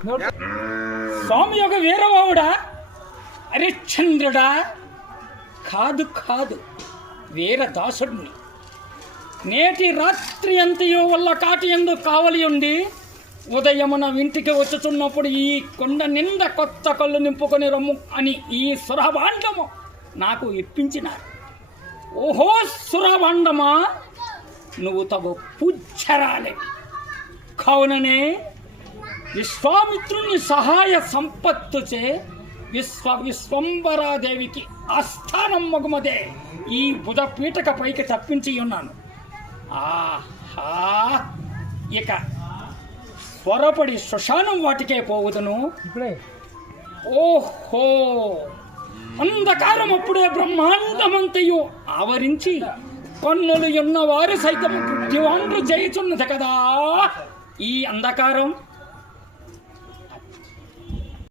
స్వామి యొక్క వీరబావుడా, హరిశ్చంద్రుడా? కాదు కాదు, వీరదాసుడిని. నేటి రాత్రి అంతయో వల్ల కాటి ఎందు కావలి ఉండి ఉదయమున ఇంటికి వచ్చుతున్నప్పుడు ఈ కొండ నిండా కొత్త కళ్ళు నింపుకొని రమ్ము అని ఈ సురభాండము నాకు ఇప్పించినారు. ఓహో సురభాండమా, నువ్వు తగు పూజ్యరాలే. కావుననే విశ్వామిత్రుని సహాయ సంపత్తుచే విశ్వంబరాదేవికి ఆస్థానం మగుమదే ఈ బుధపీఠక పైకి తప్పించి ఉన్నాను. ఆహా, ఇక త్వరపడి శ్మశానం వాటికే పోవుదును. ఓహో, అంధకారం అప్పుడే బ్రహ్మాండమంతయు ఆవరించి కన్నులు ఉన్నవారు సైతం బుద్ధివాన్లు చేయుచున్నది కదా. ఈ అంధకారం